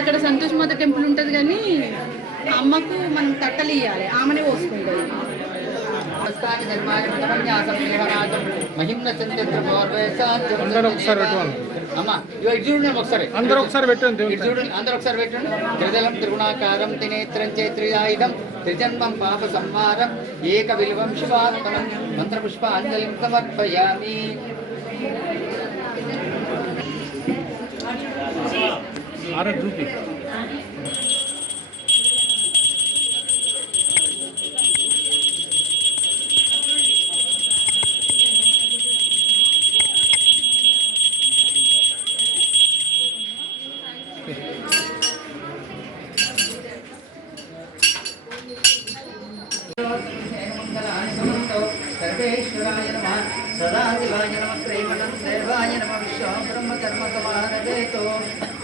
అక్కడ సంతోష్ మాత టెంపుల్ ఉంటుంది కానీ అమ్మకు మనం తట్టలు ఇవ్వాలి ఆమెనే పోసుకుంటుంది. అందరూ ఒకసారి ఒకసారి. అందరూ ఒకసారి పెట్టండి అందరూ ఒకసారి పెట్టండి త్రిదలం త్రిగుణాకారం త్రినేత్రం చైత్రియాయుధం త్రిజన్మం పాప సంహారం ఏక విలువం శివాత్మనం మంత్రపుష్పాంజలిం సమర్పయామి. ఆరో చూపి సర్వేశ్వరాయ నమ సదాశివాయ నమ ప్రేమణం దేవాయ నమ విశ్వం బ్రహ్మ కర్మ సమానదేతో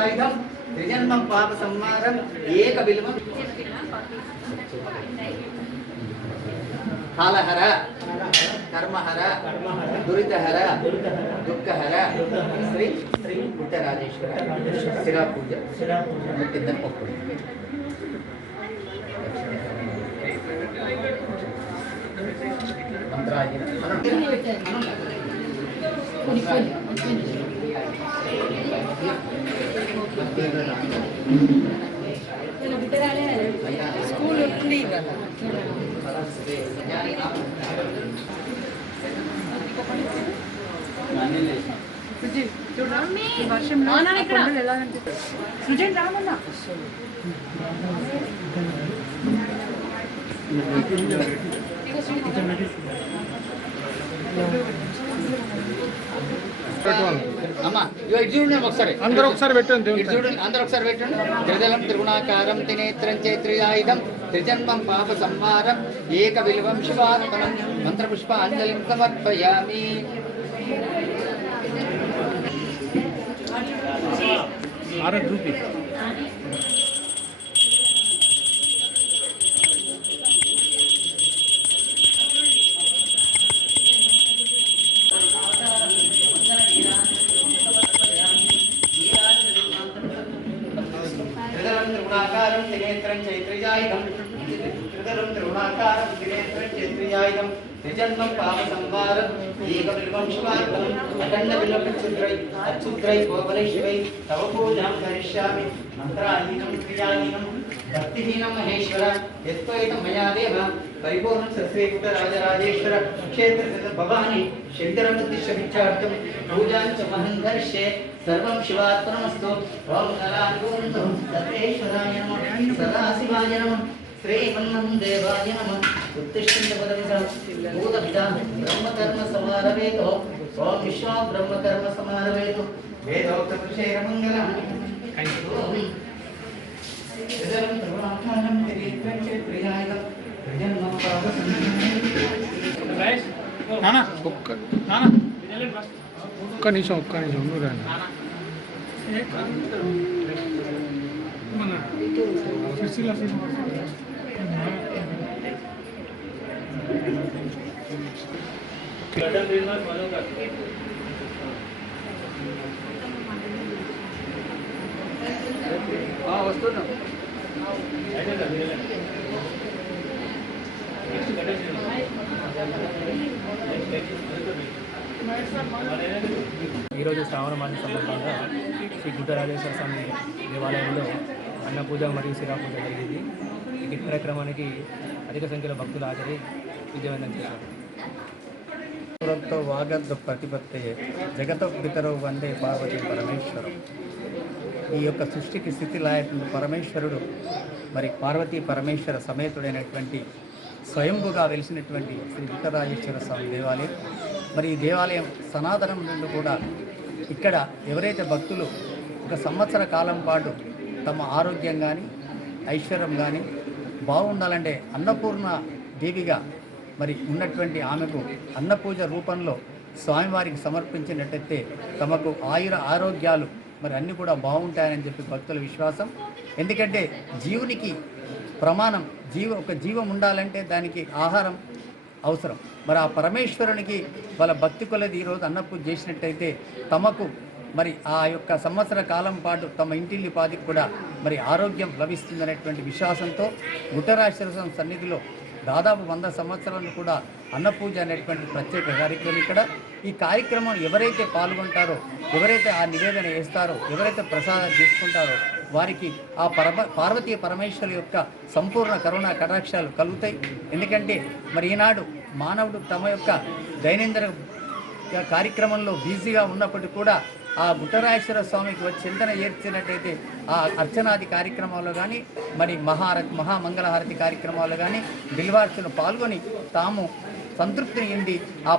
ఏకరాణదేతుల పేశ్లోకో త్రిజన్మం పాప సంహారం ఏక విలువం కాలహర కర్మహర దురితహర దుఃఖహర శ్రీ శ్రీ పుట్టరాజేశ్వర శిరా పూజ కింద పప్పుడు మంత్రాయన స్కూల్ ఉంది చూడండి ఈ వర్షంలో ఎలా అనిపిస్తుంది సృజన్ రామన్నా అందరూ ఒకసారి పెట్టండి చూడండి అందరూ ఒకసారి పెట్టండి. త్రిదలం త్రిగుణాకారం త్రినేత్రం చైత్రియాయుధం త్రిజన్మం పాప సంహారం ఏక విలువం శివాత్మనం మంత్రపుష్పాంజలిం సమర్పయామి. ఆరో చూపి త్రినేత్రం చైత్రియాయుధం త్రిగుణాకారం త్రినేత్రం చైత్రియాయుధం త్రిజన్మం పాప సంహారం ఏక విలువం అఖండ విలపక్షుద్రై అచ్యుద్రై గోపలేశ్వరై తవ పూజాం కరిష్యామి మంత్రాహీనం క్రియాహీనం భక్తిహీనం మహేశ్వర యత్వైత మయా దేవ పరిపూర్ణం సశ్రీకుట రాజరాజేశ్వర క్షేత్ర భవాని శంకరముద్దిశ్యభిక్షార్థం పూజాంచ మహం కరిష్యే సర్వం శివాత్మనమస్తు. ఓం నరాంగోంతో సర్వేశ్వరాయ నమః. సదాశివాయ నమః. శ్రీమన్నం దేవాయ నమః ఉత్తిష్ఠిత పదవిధం భూతపిత బ్రహ్మకర్మ సమారవేతో. ఓం విశ్వ బ్రహ్మకర్మ సమారవేతో. వేదోక్త చైత్రియాయుధం త్రిజన్మం పాప నానా ఒక్క నానా. ఒక్క నిమిషం ఒక్క నిమిషం నువ్వు వస్తున్నా. ఈరోజు శ్రావణ మాసం సందర్భంగా శ్రీ గుడ్డరాజేశ్వర స్వామి దేవాలయంలో అన్నపూజ మరియు శిరాపూజ జరిగింది. ఈ కార్యక్రమానికి అధిక సంఖ్యలో భక్తులు హాజరై విజయవంతం చేశారు. వాగద్దు వాగద్ద ప్రతిపత్తే జగత పితరో వందే పార్వతి పరమేశ్వరం. ఈ యొక్క సృష్టికి స్థితి లాయకుడు పరమేశ్వరుడు మరి పార్వతీ పరమేశ్వర సమేతుడైనటువంటి స్వయంభుగా వెలిసినటువంటి శ్రీ విఠలరాజేశ్వర స్వామి దేవాలయం. మరి ఈ దేవాలయం సనాతనం నుండి కూడా ఇక్కడ ఎవరైతే భక్తులు ఒక సంవత్సర కాలం పాటు తమ ఆరోగ్యం కానీ ఐశ్వర్యం కానీ బాగుండాలంటే అన్నపూర్ణ దేవిగా మరి ఉన్నటువంటి ఆమెకు అన్నపూజ రూపంలో స్వామివారికి సమర్పించినట్టయితే తమకు ఆయుర ఆరోగ్యాలు మరి అన్నీ కూడా బాగుంటాయని చెప్పి భక్తుల విశ్వాసం. ఎందుకంటే జీవునికి ప్రమాణం జీవ ఒక జీవం ఉండాలంటే దానికి ఆహారం అవసరం. మరి ఆ పరమేశ్వరునికి వాళ్ళ భక్తి కొలది ఈరోజు అన్నపూజ చేసినట్టయితే తమకు మరి ఆ యొక్క సంవత్సర కాలం పాటు తమ ఇంటిల్లి పాదికి కూడా మరి ఆరోగ్యం లభిస్తుందనేటువంటి విశ్వాసంతో గుట్టరాశ్వర సన్నిధిలో దాదాపు వంద సంవత్సరాలు కూడా అన్నపూజ అనేటువంటి ప్రత్యేక కార్యక్రమం ఇక్కడ. ఈ కార్యక్రమం ఎవరైతే పాల్గొంటారో ఎవరైతే ఆ నివేదన వేస్తారో ఎవరైతే ప్రసాదం తీసుకుంటారో వారికి ఆ పరమ పార్వతీయ పరమేశ్వరు యొక్క సంపూర్ణ కరోనా కటాక్షాలు కలుగుతాయి. ఎందుకంటే మరి ఈనాడు మానవుడు తమ యొక్క దైనందిన కార్యక్రమంలో బిజీగా ఉన్నప్పటికీ కూడా ఆ గుట్టరాజేశ్వర స్వామికి వచ్చి చింతన ఏర్చినట్టయితే ఆ అర్చనాది కార్యక్రమాల్లో కానీ మరి మహారతి మహామంగళహారతి కార్యక్రమాల్లో కానీ బిల్వార్చన పాల్గొని తాము సంతృప్తిని ఎండి ఆ